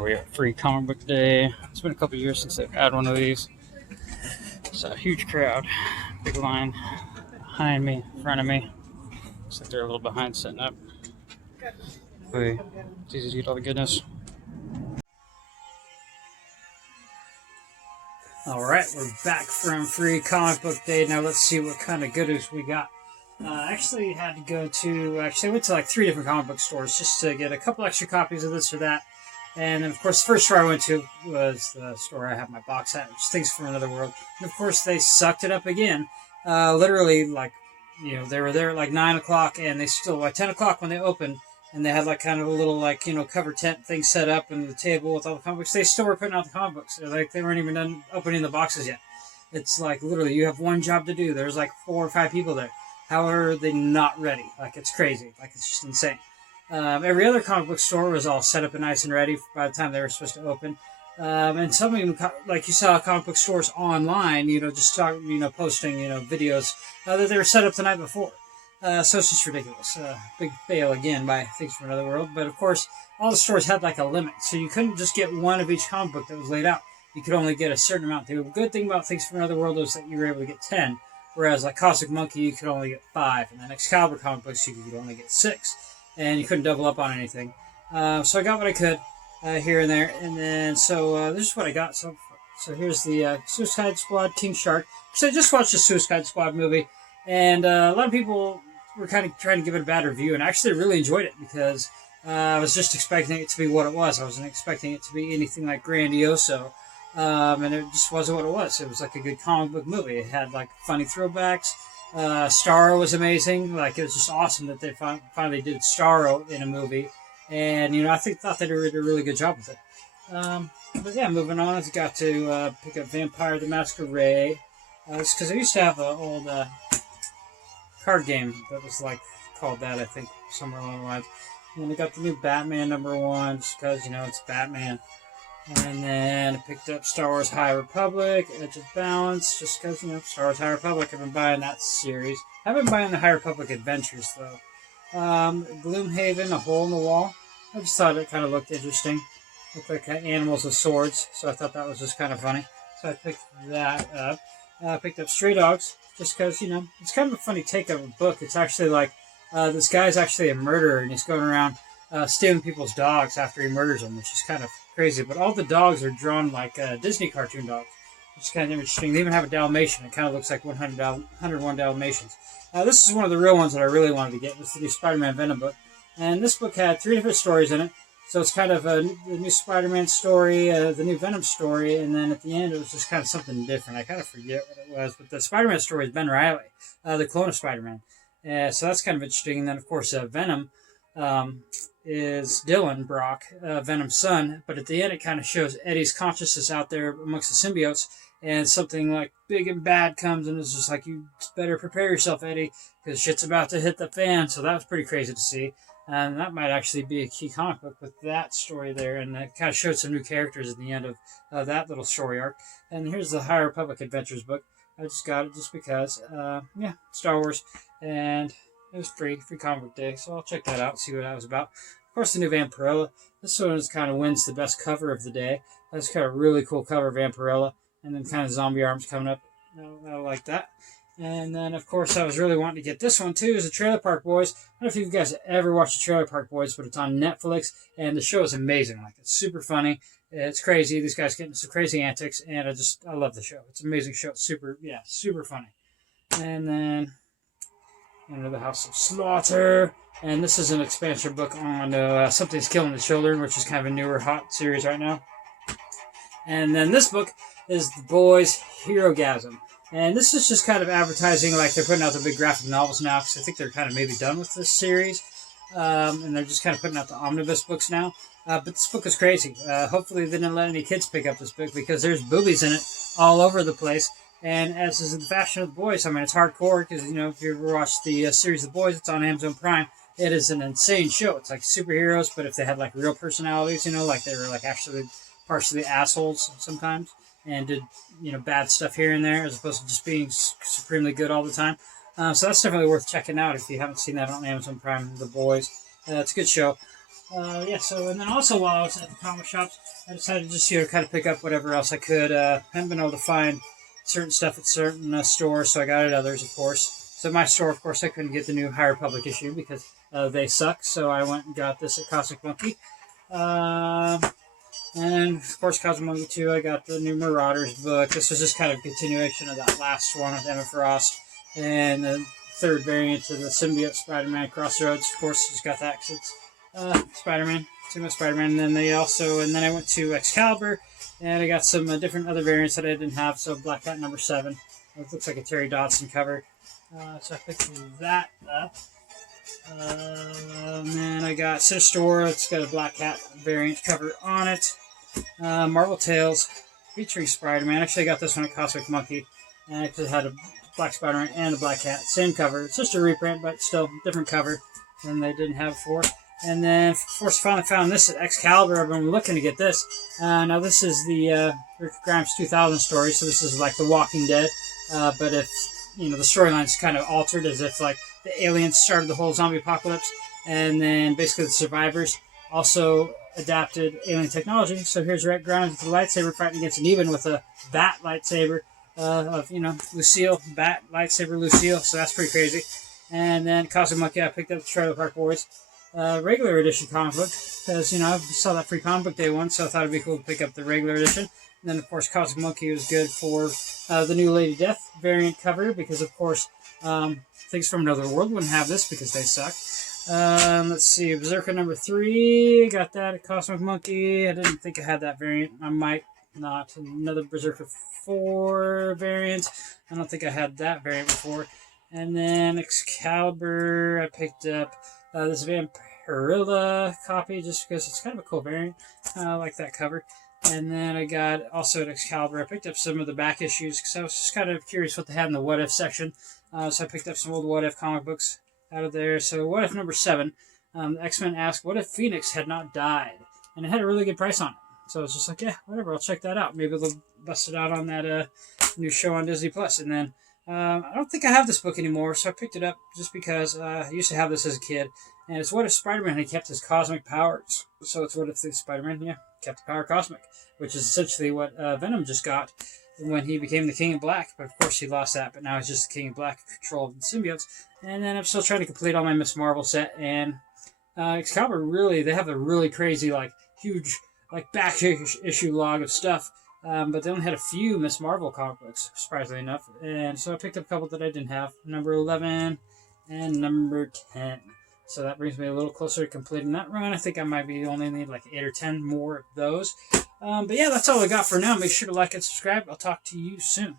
We got free comic book day. It's been a couple years since they've had one of these. It's a huge crowd, big line behind me, in front of me. Looks like they're a little behind setting up. It's easy to get all the goodness. Alright, we're back from free comic book day. Now let's see what kind of goodies we got. Actually had to go to, I went to like 3 different comic book stores just to get a couple extra copies of this or that. And of course, the first store I went to was the store I have my box at, which is Things from Another World. And of course, they sucked it up again. Literally, they were there at like 9 o'clock, and they still, like 10 o'clock when they opened, and they had like kind of a little cover tent thing set up and the table with all the comic books. They still were putting out the comic books. They weren't even done opening the boxes yet. It's like literally you have one job to do. There's like 4 or 5 people there. How are they not ready? Like it's crazy. Like it's just insane. Every other comic book store was all set up and nice and ready by the time they were supposed to open. And some of them, like you saw comic book stores online, posting, videos that they were set up the night before. So it's just ridiculous. Big fail again by Things from Another World. But of course, all the stores had like a limit. So you couldn't just get one of each comic book that was laid out. You could only get a certain amount. The good thing about Things from Another World was that you were able to get 10. Whereas like Cosmic Monkey, you could only get 5. And then Excalibur comic books, you could only get 6. And you couldn't double up on anything. So I got what I could here and there. And then, so this is what I got. So here's the Suicide Squad King Shark. So I just watched the Suicide Squad movie. And a lot of people were kind of trying to give it a bad review. And I actually really enjoyed it because I was just expecting it to be what it was. I wasn't expecting it to be anything like Grandioso. And it just wasn't what it was. It was like a good comic book movie. It had like funny throwbacks. Starro was amazing. Like it was just awesome that they finally did Starro in a movie, and I thought they did a really good job with it. But yeah, moving on, I got to pick up Vampire the Masquerade. It's because I used to have an old card game that was like called that, I think, somewhere along the lines. And then I got the new Batman #1 just because it's Batman. And then I picked up Star Wars High Republic, Edge of Balance, just because, Star Wars High Republic. I've been buying that series. I've been buying the High Republic Adventures, though. Gloomhaven, A Hole in the Wall. I just thought it kind of looked interesting. Looked like animals with swords, so I thought that was just kind of funny. So I picked that up. I picked up Stray Dogs, just because, it's kind of a funny take of a book. It's actually like, this guy's actually a murderer, and he's going around stealing people's dogs after he murders them, which is kind of crazy. But all the dogs are drawn like Disney cartoon dogs, which is kind of interesting. They even have a Dalmatian. It kind of looks like 101 Dalmatians. This is one of the real ones that I really wanted to get. It's the new Spider-Man Venom book. And this book had 3 different stories in it. So it's kind of the new Spider-Man story, the new Venom story, and then at the end it was just kind of something different. I kind of forget what it was. But the Spider-Man story is Ben Reilly, the clone of Spider-Man. So that's kind of interesting. And then, of course, Venom is Dylan Brock, Venom's son, but at the end it kind of shows Eddie's consciousness out there amongst the symbiotes, and something like big and bad comes, and it's just like, you better prepare yourself, Eddie, because shit's about to hit the fan. So that was pretty crazy to see, and that might actually be a key comic book with that story there, and it kind of showed some new characters at the end of that little story arc. And here's the High Republic Adventures book. I just got it just because, Star Wars, and it was free comic book day, so I'll check that out, see what that was about. Of course, the new Vampirella. This one is kind of wins the best cover of the day. That's kind of a really cool cover of Vampirella, and then kind of zombie arms coming up. I like that. And then, of course, I was really wanting to get this one, too, is the Trailer Park Boys. I don't know if you guys ever watched the Trailer Park Boys, but it's on Netflix, and the show is amazing. Like, it's super funny. It's crazy. These guys get into some crazy antics, and I love the show. It's an amazing show. It's super funny. And then Into the House of Slaughter. And this is an expansion book on Something's Killing the Children, which is kind of a newer, hot series right now. And then this book is the Boys Herogasm. And this is just kind of advertising, like they're putting out the big graphic novels now, because I think they're kind of maybe done with this series. And they're just kind of putting out the omnibus books now. But this book is crazy. Hopefully they didn't let any kids pick up this book, because there's boobies in it all over the place. And as is the fashion of The Boys, I mean, it's hardcore, because, if you ever watched the series The Boys, it's on Amazon Prime. It is an insane show. It's like superheroes, but if they had like real personalities, like they were like actually partially assholes sometimes, and did, bad stuff here and there, as opposed to just being supremely good all the time. So that's definitely worth checking out if you haven't seen that on Amazon Prime, The Boys. It's a good show. Yeah, so, and then also while I was at the comic shops, I decided to just, kind of pick up whatever else I could. Haven't been able to find certain stuff at certain stores, so I got it at others, of course. So my store, of course, I couldn't get the new High Republic issue because they suck, so I went and got this at Cosmic Monkey. And, of course, Cosmic Monkey 2, I got the new Marauders book. This was just kind of a continuation of that last one with Emma Frost. And the third variant of the Symbiote Spider-Man Crossroads. Of course, just got that because it's Spider-Man. Spider-Man. And then and then I went to Excalibur, and I got some different other variants that I didn't have. So Black Cat number 7. It looks like a Terry Dodson cover. So I picked that up. And then I got Sinistora. It's got a Black Cat variant cover on it. Marvel Tales featuring Spider-Man. Actually, I got this one at Cosmic Monkey. And it had a Black Spider-Man and a Black Cat. Same cover. It's just a reprint, but still different cover than they didn't have before. And then, of course, finally found this at Excalibur. I've been looking to get this. Now, this is the Rick Grimes 2000 story, so this is like The Walking Dead. But if, the storyline's kind of altered, as if, like, the aliens started the whole zombie apocalypse, and then basically the survivors also adapted alien technology. So here's Rick Grimes with a lightsaber fighting against an even with a bat lightsaber of, Lucille, bat lightsaber Lucille. So that's pretty crazy. And then Cosmic Monkey, I picked up the Trailer Park Boys regular edition comic book because, I saw that free comic book day one, so I thought it'd be cool to pick up the regular edition. And then, of course, Cosmic Monkey was good for the new Lady Death variant cover because, of course, Things from Another World wouldn't have this because they suck. Let's see, Berserker number 3, got that at Cosmic Monkey. I didn't think I had that variant. I might not. Another Berserker 4 variant. I don't think I had that variant before. And then Excalibur, I picked up this Vampirilla copy just because it's kind of a cool variant. I like that cover. And then I got, also at Excalibur, I picked up some of the back issues because I was just kind of curious what they had in the What If section. So I picked up some old What If comic books out of there. So What If number 7, the X-Men asked, what if Phoenix had not died? And it had a really good price on it. So I was just like, yeah, whatever, I'll check that out. Maybe they'll bust it out on that new show on Disney+. And then I don't think I have this book anymore, so I picked it up just because I used to have this as a kid. And it's What If Spider-Man had kept his cosmic powers. So it's What If the Spider-Man, kept the power cosmic, which is essentially what Venom just got when he became the King of Black. But of course he lost that, but now he's just the King of Black, control of the symbiotes. And then I'm still trying to complete all my Miss Marvel set. And Excalibur, really, they have a really crazy, huge, back issue log of stuff. But they only had a few Miss Marvel comic books, surprisingly enough. And so I picked up a couple that I didn't have. Number 11 and number 10. So that brings me a little closer to completing that run. I think I might only need 8 or 10 more of those. But yeah, that's all I got for now. Make sure to like and subscribe. I'll talk to you soon.